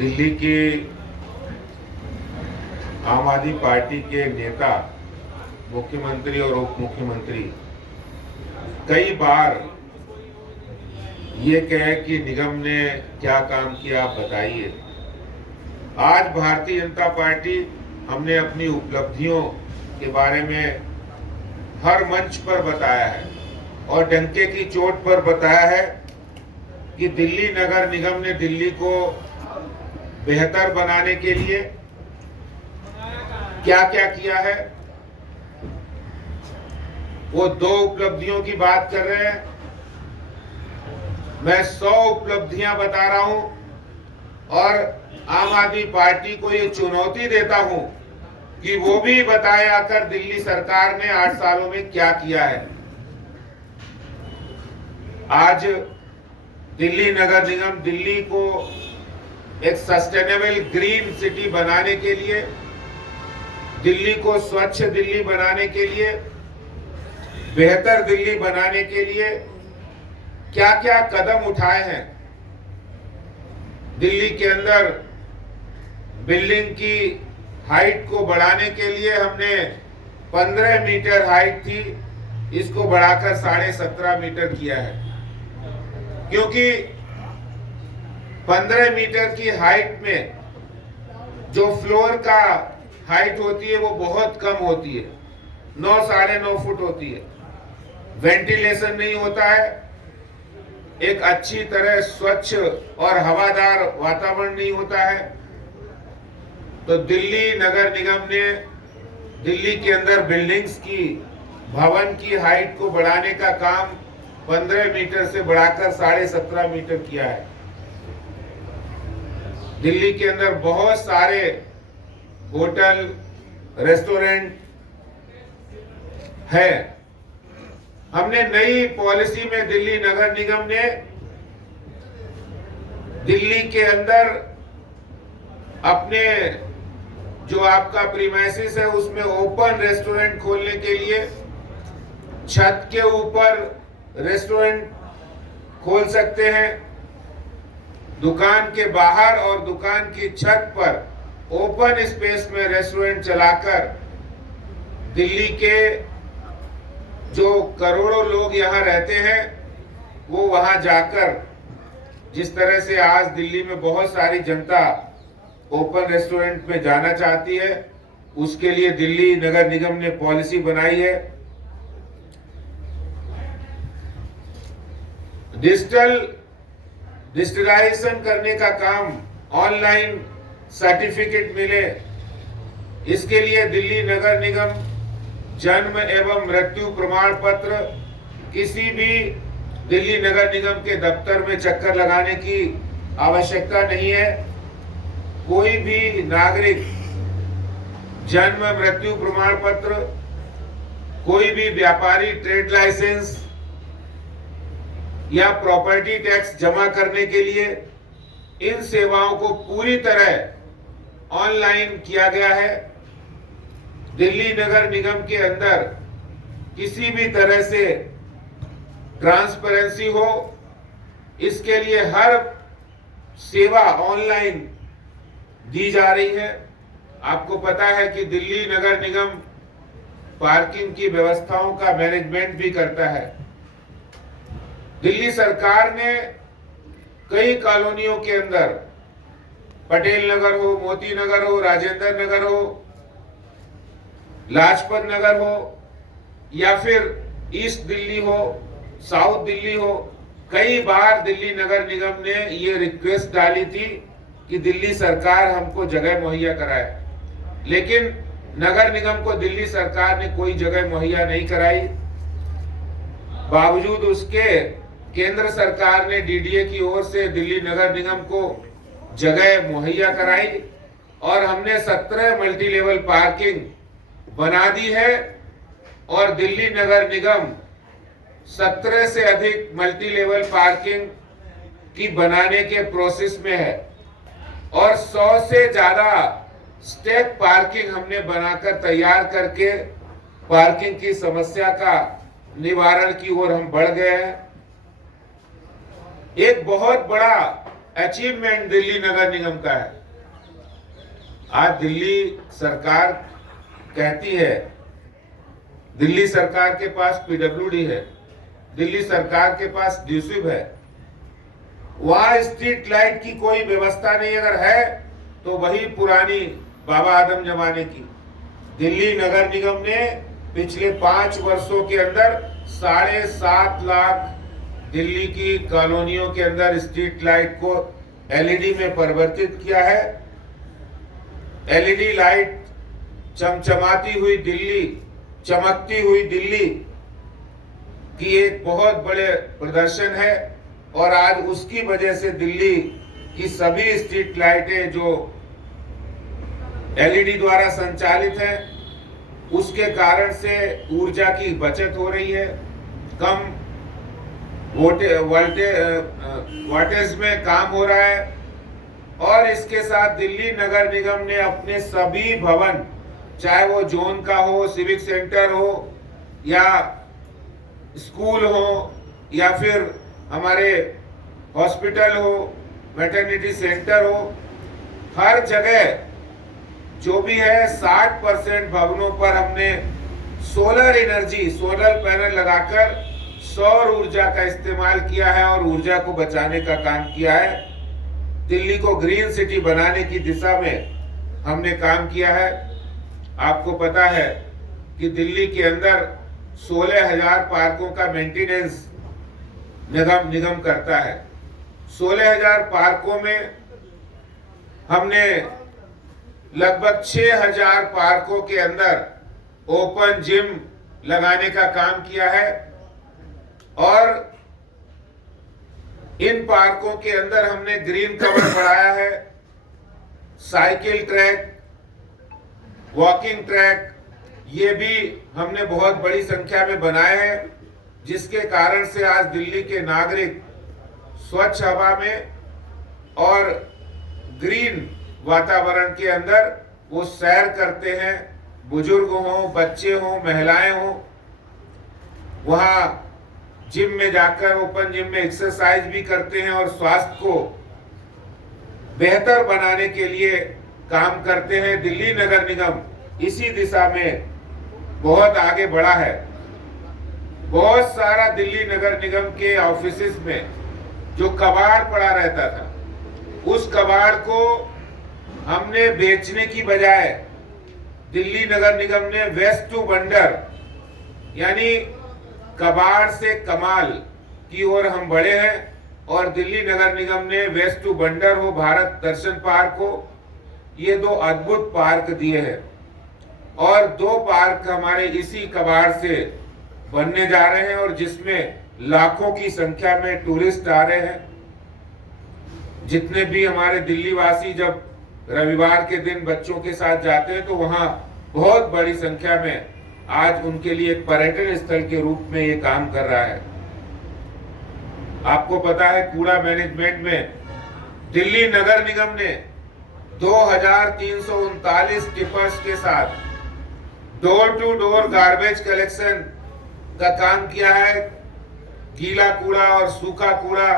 दिल्ली की आम आदमी पार्टी के नेता, मुख्यमंत्री और उप मुख्यमंत्री कई बार ये कहे कि निगम ने क्या काम किया, आप बताइए। आज भारतीय जनता पार्टी हमने अपनी उपलब्धियों के बारे में हर मंच पर बताया है और डंके की चोट पर बताया है कि दिल्ली नगर निगम ने दिल्ली को बेहतर बनाने के लिए क्या क्या किया है। वो 2 उपलब्धियों की बात कर रहे हैं, मैं 100 उपलब्धियां बता रहा हूं और आम आदमी पार्टी को ये चुनौती देता हूं कि वो भी बताए आकर दिल्ली सरकार ने 8 सालों में क्या किया है। आज दिल्ली नगर निगम दिल्ली को एक सस्टेनेबल ग्रीन सिटी बनाने के लिए, दिल्ली को स्वच्छ दिल्ली बनाने के लिए, बेहतर दिल्ली बनाने के लिए क्या क्या कदम उठाए हैं। दिल्ली के अंदर बिल्डिंग की हाइट को बढ़ाने के लिए हमने 15 मीटर हाइट थी, इसको बढ़ाकर 17.5 मीटर किया है, क्योंकि 15 मीटर की हाइट में जो फ्लोर का हाइट होती है वो बहुत कम होती है, 9 साढ़े 9 फुट होती है। वेंटिलेशन नहीं होता है, एक अच्छी तरह स्वच्छ और हवादार वातावरण नहीं होता है। तो दिल्ली नगर निगम ने दिल्ली के अंदर बिल्डिंग्स की, भवन की हाइट को बढ़ाने का काम 15 मीटर से बढ़ाकर 17.5 मीटर किया है। दिल्ली के अंदर बहुत सारे होटल, रेस्टोरेंट है। हमने नई पॉलिसी में दिल्ली नगर निगम ने दिल्ली के अंदर अपने जो आपका प्रीमाइसिस है उसमें ओपन रेस्टोरेंट खोलने के लिए छत के ऊपर रेस्टोरेंट खोल सकते हैं, दुकान के बाहर और दुकान की छत पर ओपन स्पेस में रेस्टोरेंट चलाकर दिल्ली के जो करोड़ों लोग यहाँ रहते हैं वो वहाँ जाकर, जिस तरह से आज दिल्ली में बहुत सारी जनता ओपन रेस्टोरेंट में जाना चाहती है, उसके लिए दिल्ली नगर निगम ने पॉलिसी बनाई है। डिजिटलाइजेशन करने का काम, ऑनलाइन सर्टिफिकेट मिले, इसके लिए दिल्ली नगर निगम जन्म एवं मृत्यु प्रमाण पत्र किसी भी दिल्ली नगर निगम के दफ्तर में चक्कर लगाने की आवश्यकता नहीं है। कोई भी नागरिक जन्म मृत्यु प्रमाण पत्र, कोई भी व्यापारी ट्रेड लाइसेंस या प्रॉपर्टी टैक्स जमा करने के लिए इन सेवाओं को पूरी तरह ऑनलाइन किया गया है। दिल्ली नगर निगम के अंदर किसी भी तरह से ट्रांसपेरेंसी हो, इसके लिए हर सेवा ऑनलाइन दी जा रही है। आपको पता है कि दिल्ली नगर निगम पार्किंग की व्यवस्थाओं का मैनेजमेंट भी करता है। दिल्ली सरकार ने कई कॉलोनियों के अंदर, पटेल नगर हो, मोती नगर हो, राजेंद्र नगर हो, लाजपत नगर हो या फिर ईस्ट दिल्ली हो, साउथ दिल्ली हो, कई बार दिल्ली नगर निगम ने ये रिक्वेस्ट डाली थी कि दिल्ली सरकार हमको जगह मुहैया कराए, लेकिन नगर निगम को दिल्ली सरकार ने कोई जगह मुहैया नहीं कराई। बावजूद उसके केंद्र सरकार ने डीडीए की ओर से दिल्ली नगर निगम को जगह मुहैया कराई और हमने 17 मल्टी लेवल पार्किंग बना दी है और दिल्ली नगर निगम 17 से अधिक मल्टी लेवल पार्किंग की बनाने के प्रोसेस में है और 100 से ज्यादा स्टेप पार्किंग हमने बनाकर तैयार करके पार्किंग की समस्या का निवारण की ओर हम बढ़ गए हैं। एक बहुत बड़ा अचीवमेंट दिल्ली नगर निगम का है। आज दिल्ली सरकार कहती है, दिल्ली सरकार के पास पीडब्ल्यूडी है, दिल्ली सरकार के पास ड्यूसिब है, वहां स्ट्रीट लाइट की कोई व्यवस्था नहीं, अगर है तो वही पुरानी बाबा आदम जमाने की। दिल्ली नगर निगम ने पिछले 5 वर्षों के अंदर 7.5 लाख दिल्ली की कॉलोनियों के अंदर स्ट्रीट लाइट को एलईडी में परिवर्तित किया है। एलईडी लाइट चमचमाती हुई दिल्ली, चमकती हुई दिल्ली की एक बहुत बड़े प्रदर्शन है और आज उसकी वजह से दिल्ली की सभी स्ट्रीट लाइटें जो एलईडी द्वारा संचालित हैं, उसके कारण से ऊर्जा की बचत हो रही है, कम वाटेज में काम हो रहा है। और इसके साथ दिल्ली नगर निगम ने अपने सभी भवन, चाहे वो जोन का हो, सिविक सेंटर हो या स्कूल हो या फिर हमारे हॉस्पिटल हो, मैटरनिटी सेंटर हो, हर जगह जो भी है 60% भवनों पर हमने सोलर एनर्जी, सोलर पैनल लगाकर सौर ऊर्जा का इस्तेमाल किया है और ऊर्जा को बचाने का काम किया है। दिल्ली को ग्रीन सिटी बनाने की दिशा में हमने काम किया है। आपको पता है कि दिल्ली के अंदर 16,000 पार्कों का मेंटेनेंस निगम करता है। 16,000 पार्कों में हमने लगभग 6,000 पार्कों के अंदर ओपन जिम लगाने का काम किया है और इन पार्कों के अंदर हमने ग्रीन कवर बढ़ाया है, साइकिल ट्रैक, वॉकिंग ट्रैक, ये भी हमने बहुत बड़ी संख्या में बनाए हैं, जिसके कारण से आज दिल्ली के नागरिक स्वच्छ हवा में और ग्रीन वातावरण के अंदर वो सैर करते हैं। बुजुर्ग हों, बच्चे हों, महिलाएं हों, वहाँ जिम में जाकर, ओपन जिम में एक्सरसाइज भी करते हैं और स्वास्थ्य को बेहतर बनाने के लिए काम करते हैं। दिल्ली नगर निगम इसी दिशा में बहुत आगे बढ़ा है। बहुत सारा दिल्ली नगर निगम के ऑफिसेस में जो कबाड़ पड़ा रहता था, उस कबाड़ को हमने बेचने की बजाय दिल्ली नगर निगम ने वेस्ट टू वंडर, यानी कबाड़ से कमाल की ओर हम बढ़े हैं और दिल्ली नगर निगम ने वेस्ट टू वंडर हो, भारत दर्शन पार्क हो, ये 2 अद्भुत पार्क दिए हैं और 2 पार्क हमारे इसी कबाड़ से बनने जा रहे हैं और जिसमें लाखों की संख्या में टूरिस्ट आ रहे हैं। जितने भी हमारे दिल्ली वासी जब रविवार के दिन बच्चों के साथ जाते हैं तो वहां बहुत बड़ी संख्या में आज उनके लिए एक पर्यटन स्थल के रूप में ये काम कर रहा है। आपको पता है कूड़ा मैनेजमेंट में दिल्ली नगर निगम ने 2,339 टिपर्स के साथ door to door garbage collection का काम किया है। गीला कूड़ा और सूखा कूड़ा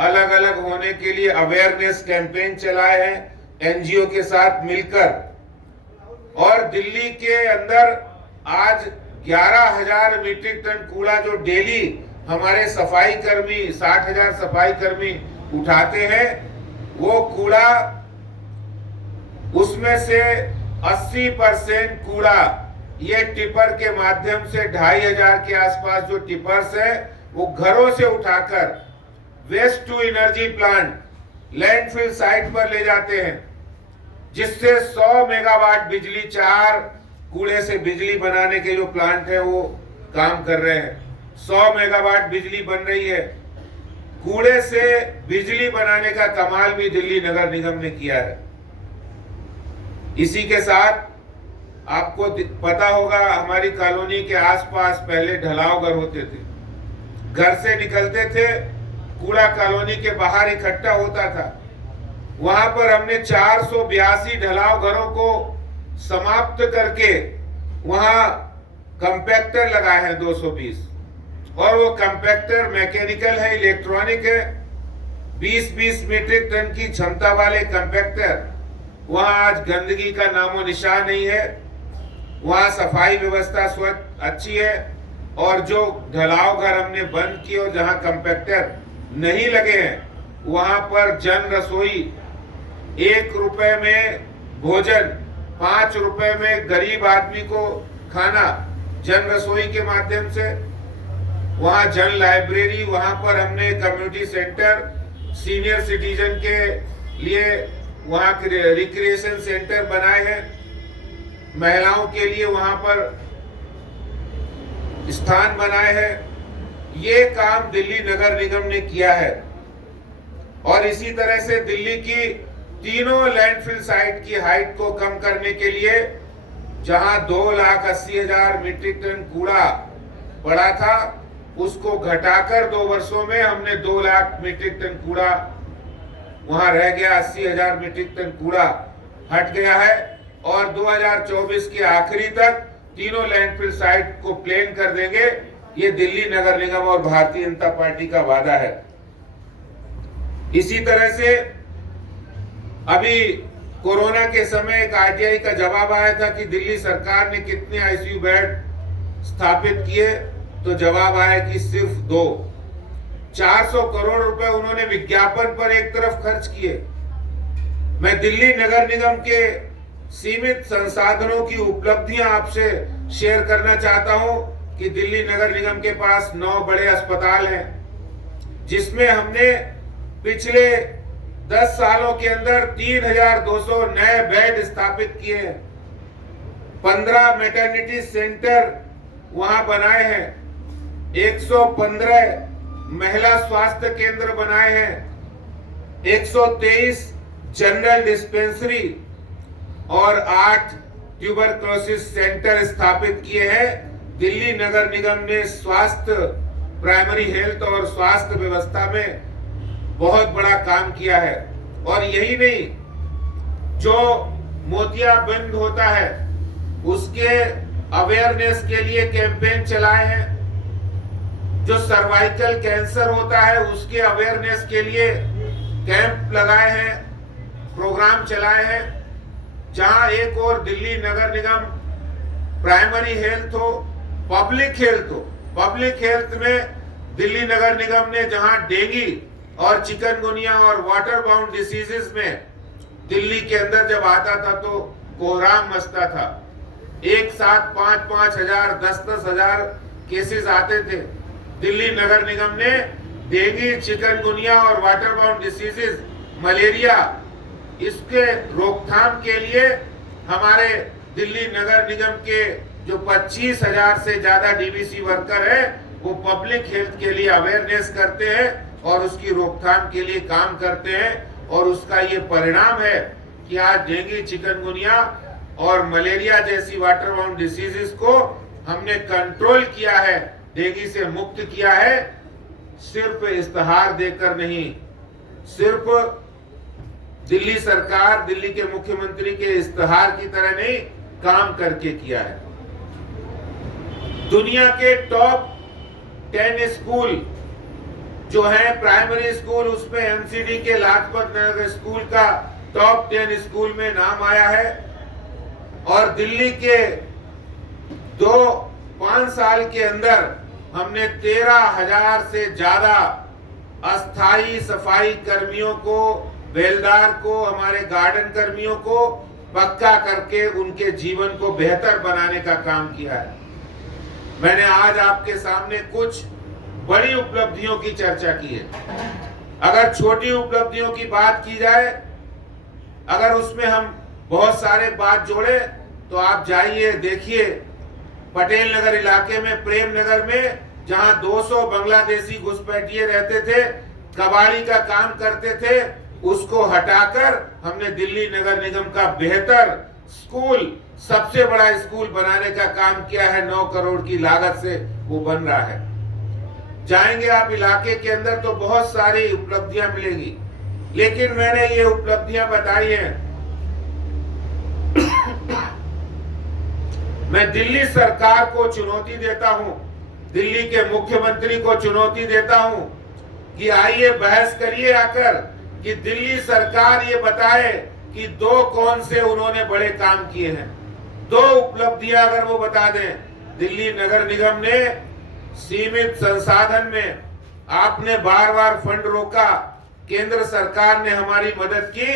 अलग अलग होने के लिए अवेयरनेस कैंपेन चलाए हैं एनजीओ के साथ मिलकर और दिल्ली के अंदर आज 11,000 मीट्रिक टन कूड़ा जो डेली हमारे सफाई कर्मी 60,000 सफाई कर्मी उठाते हैं, वो कूड़ा उसमें से 80% कूड़ा ये टिपर के माध्यम से 2,500 के आसपास जो टिपर्स है वो घरों से उठाकर waste to energy plant landfill site पर ले जाते हैं, जिससे 100 मेगावाट बिजली 4 कूड़े से बिजली बनाने के जो प्लांट है वो काम कर रहे हैं। 100 मेगावाट बिजली बन रही है। कूड़े से बिजली बनाने का कमाल भी दिल्ली नगर निगम ने किया है। इसी के साथ आपको पता होगा हमारी कॉलोनी के आसपास पहले ढलाव घर होते थे। घर से निकलते थे, कूड़ा कॉलोनी के बाहर इकट्ठा होता था। वहां पर हमने 482 ढलाव घरों को समाप्त करके वहां कंपैक्टर लगाए हैं 220, और वो कंपैक्टर मैकेनिकल है, इलेक्ट्रॉनिक है। 20-20 मीट्रिक टन की क्षमता वाले कंपैक्टर, वहां आज गंदगी का नामो निशान नहीं है। वहां सफाई व्यवस्था स्वच्छ अच्छी है। और जो ढलाव घर हमने बंद किए और जहां कंपैक्टर नहीं लगे हैं, वहां पर जन रसोई 1 रुपए में भोजन, 5 रुपए में गरीब आदमी को खाना जन रसोई के माध्यम से। वहां जन लाइब्रेरी, वहां पर हमने कम्युनिटी सेंटर, सीनियर सिटीजन के लिए वहां रिक्रिएशन सेंटर बनाए हैं। महिलाओं के लिए वहां पर स्थान बनाए हैं। ये काम दिल्ली नगर निगम ने किया है। और इसी तरह से दिल्ली की तीनों लैंडफिल साइट की हाइट को कम करने के लिए, जहां 2,80,000 मीट्रिक टन कूड़ा पड़ा था, उसको घटाकर 2 वर्षों में हमने 2 लाख मीट्रिक टन कूड़ा वहां रह गया। 80,000 मीट्रिक टन कूड़ा हट गया है। और 2024 के आखिरी तक तीनों लैंडफिल साइट को प्लेन कर देंगे। ये दिल्ली नगर निगम और भारतीय जनता पार्टी का वादा है। इसी तरह से अभी कोरोना के समय एक आरटीआई का जवाब आया था कि दिल्ली सरकार ने कितने आईसीयू बेड स्थापित किए, तो जवाब आया कि सिर्फ 2। 400 करोड़ रुपए उन्होंने विज्ञापन पर एक तरफ खर्च किए। मैं दिल्ली नगर निगम के सीमित संसाधनों की उपलब्धियां आपसे शेयर करना चाहता हूं कि दिल्ली नगर निगम के पास 9 बड़े अस्पताल हैं, जिसमें हमने पिछले 10 सालों के अंदर 3,200 नए बेड स्थापित किए। 15 मैटरनिटी सेंटर वहां बनाए हैं। 115 महिला स्वास्थ्य केंद्र बनाए हैं। 123 जनरल डिस्पेंसरी और 8 ट्यूबरक्लोसिस सेंटर स्थापित किए हैं। दिल्ली नगर निगम ने स्वास्थ्य, प्राइमरी हेल्थ और स्वास्थ्य व्यवस्था में बहुत बड़ा काम किया है। और यही नहीं, जो मोतियाबिंद होता है उसके अवेयरनेस के लिए कैंपेन चलाए हैं। जो सर्वाइकल कैंसर होता है उसके अवेयरनेस के लिए कैंप लगाए हैं, प्रोग्राम चलाए हैं। जहां एक और दिल्ली नगर निगम प्राइमरी हेल्थ हो, पब्लिक हेल्थ हो। पब्लिक हेल्थ में दिल्ली नगर निगम ने जहां डेंगू और चिकनगुनिया और वाटर बाउंड डिसीजेस में दिल्ली के अंदर जब आता था तो कोहराम मचता था। एक साथ 5-5 हजार, 10-10 हजार केसेस आते थे। दिल्ली नगर निगम ने डेंगू, चिकनगुनिया और वाटर बाउंड डिसीजेस, मलेरिया, इसके रोकथाम के लिए हमारे दिल्ली नगर निगम के जो 25,000 से ज्यादा डीबीसी वर्कर है, वो पब्लिक हेल्थ के लिए अवेयरनेस करते हैं और उसकी रोकथाम के लिए काम करते हैं। और उसका ये परिणाम है कि आज डेंगू, चिकनगुनिया और मलेरिया जैसी वाटर बाउंड डिसीजेस को हमने कंट्रोल किया है, डेंगू से मुक्त किया है। सिर्फ इस्तेहार देकर नहीं, सिर्फ दिल्ली सरकार, दिल्ली के मुख्यमंत्री के इस्तेहार की तरह नहीं, काम करके किया है। दुनिया के टॉप 10 स्कूल जो है प्राइमरी स्कूल, उसमें एमसीडी के लाजपत नगर स्कूल का टॉप 10 स्कूल में नाम आया है। और दिल्ली के 2-5 साल के अंदर हमने 13,000 से ज्यादा अस्थाई सफाई कर्मियों को, बेलदार को, हमारे गार्डन कर्मियों को पक्का करके उनके जीवन को बेहतर बनाने का काम किया है। मैंने आज आपके सामने कुछ बड़ी उपलब्धियों की चर्चा की है। अगर छोटी उपलब्धियों की बात की जाए, अगर उसमें हम बहुत सारे बात जोड़े, तो आप जाइए, देखिए पटेल नगर इलाके में, प्रेम नगर में, जहां 200 बांग्लादेशी घुसपैठिए रहते थे, कबाड़ी का काम करते थे, उसको हटाकर हमने दिल्ली नगर निगम का बेहतर स्कूल, सबसे बड़ा स्कूल बनाने का काम किया है। 9 करोड़ की लागत से वो बन रहा है। जाएंगे आप इलाके के अंदर तो बहुत सारी उपलब्धियां मिलेंगी, लेकिन मैंने ये उपलब्धियां बताई हैं। मैं दिल्ली सरकार को चुनौती देता हूं, दिल्ली के मुख्यमंत्री को चुनौती देता हूं कि आइए बहस करिए आकर कि दिल्ली सरकार ये बताए कि दो कौन से उन्होंने बड़े काम किए हैं, दो उपलब्धियां अगर वो बता दें। दिल्ली नगर निगम ने सीमित संसाधन में आपने बार बार फंड रोका, केंद्र सरकार ने हमारी मदद की,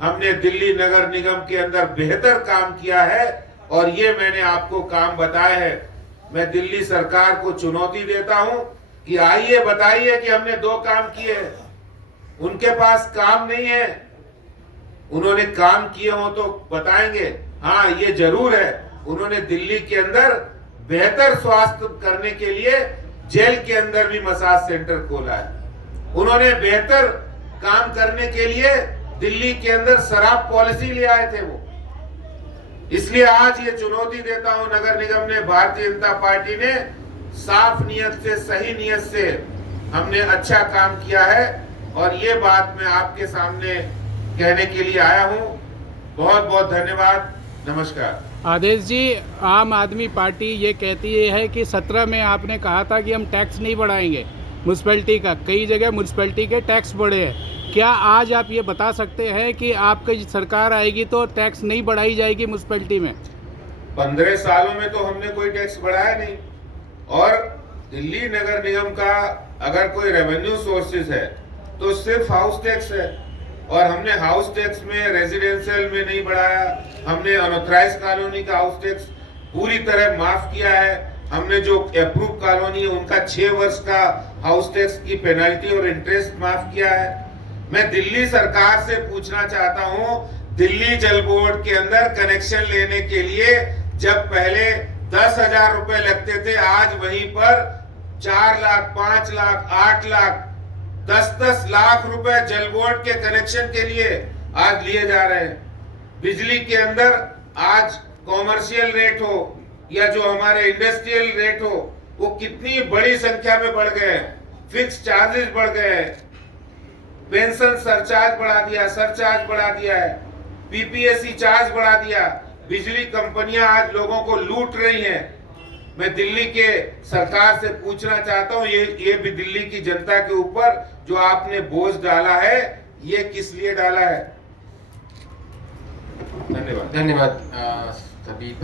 हमने दिल्ली नगर निगम के अंदर बेहतर काम किया है और ये मैंने आपको काम बताए हैं। मैं दिल्ली सरकार को चुनौती देता हूं कि आइए बताइए कि हमने दो काम किए हैं। उनके पास काम नहीं है, उन्होंने काम किए हो तो बताएंगे। हाँ, ये जरूर है, उन्होंने दिल्ली के अंदर बेहतर स्वास्थ्य करने के लिए जेल के अंदर भी मसाज सेंटर खोला है। उन्होंने बेहतर काम करने के लिए दिल्ली के अंदर शराब पॉलिसी ले आए थे वो। इसलिए आज ये चुनौती देता हूं नगर निगम ने, भारतीय जनता पार्टी ने साफ नियत से, सही नियत से हमने अच्छा काम किया है और ये बात मैं आपके सामने कहने के लिए आया हूं। बहुत बहुत धन्यवाद, नमस्कार। आदेश जी, आम आदमी पार्टी ये कहती है कि 17 में आपने कहा था कि हम टैक्स नहीं बढ़ाएंगे म्यूनसिपैलिटी का, कई जगह म्यूनसिपैलिटी के टैक्स बढ़े हैं। क्या आज आप ये बता सकते हैं कि आपकी सरकार आएगी तो टैक्स नहीं बढ़ाई जाएगी म्यूनसिपैलिटी में? 15 सालों में तो हमने कोई टैक्स बढ़ाया नहीं और दिल्ली नगर निगम का अगर कोई रेवेन्यू सोर्सेज है तो सिर्फ हाउस टैक्स है और हमने हाउस टैक्स में रेजिडेंशियल में नहीं बढ़ाया। हमने अनऑथराइज्ड कॉलोनी का हाउस टैक्स पूरी तरह माफ किया है। हमने जो अप्रूव कॉलोनी है उनका 6 वर्ष का हाउस टैक्स की पेनल्टी और इंटरेस्ट माफ किया है। मैं दिल्ली सरकार से पूछना चाहता हूं, दिल्ली जल बोर्ड के अंदर कनेक्शन लेने के लिए जब पहले 10,000 रुपए लगते थे, आज वहीं पर 4 लाख, 5 लाख, 8 लाख, 10-10 लाख रुपए जल बोर्ड के कनेक्शन के लिए आज लिए जा रहे हैं। बिजली के अंदर आज कॉमर्शियल रेट हो या जो हमारे इंडस्ट्रियल रेट हो, वो कितनी बड़ी संख्या में बढ़ गए हैं। फिक्स चार्जेस बढ़ गए हैं, पेंशन सरचार्ज बढ़ा दिया, सरचार्ज बढ़ा दिया है, पीपीएससी चार्ज बढ़ा दिया। बिजली कंपनियां आज लोगों को लूट रही हैं। मैं दिल्ली के सरकार से पूछना चाहता हूं, ये भी दिल्ली की जनता के ऊपर जो आपने बोझ डाला है, ये किस लिए डाला है? धन्यवाद। धन्यवाद सभी।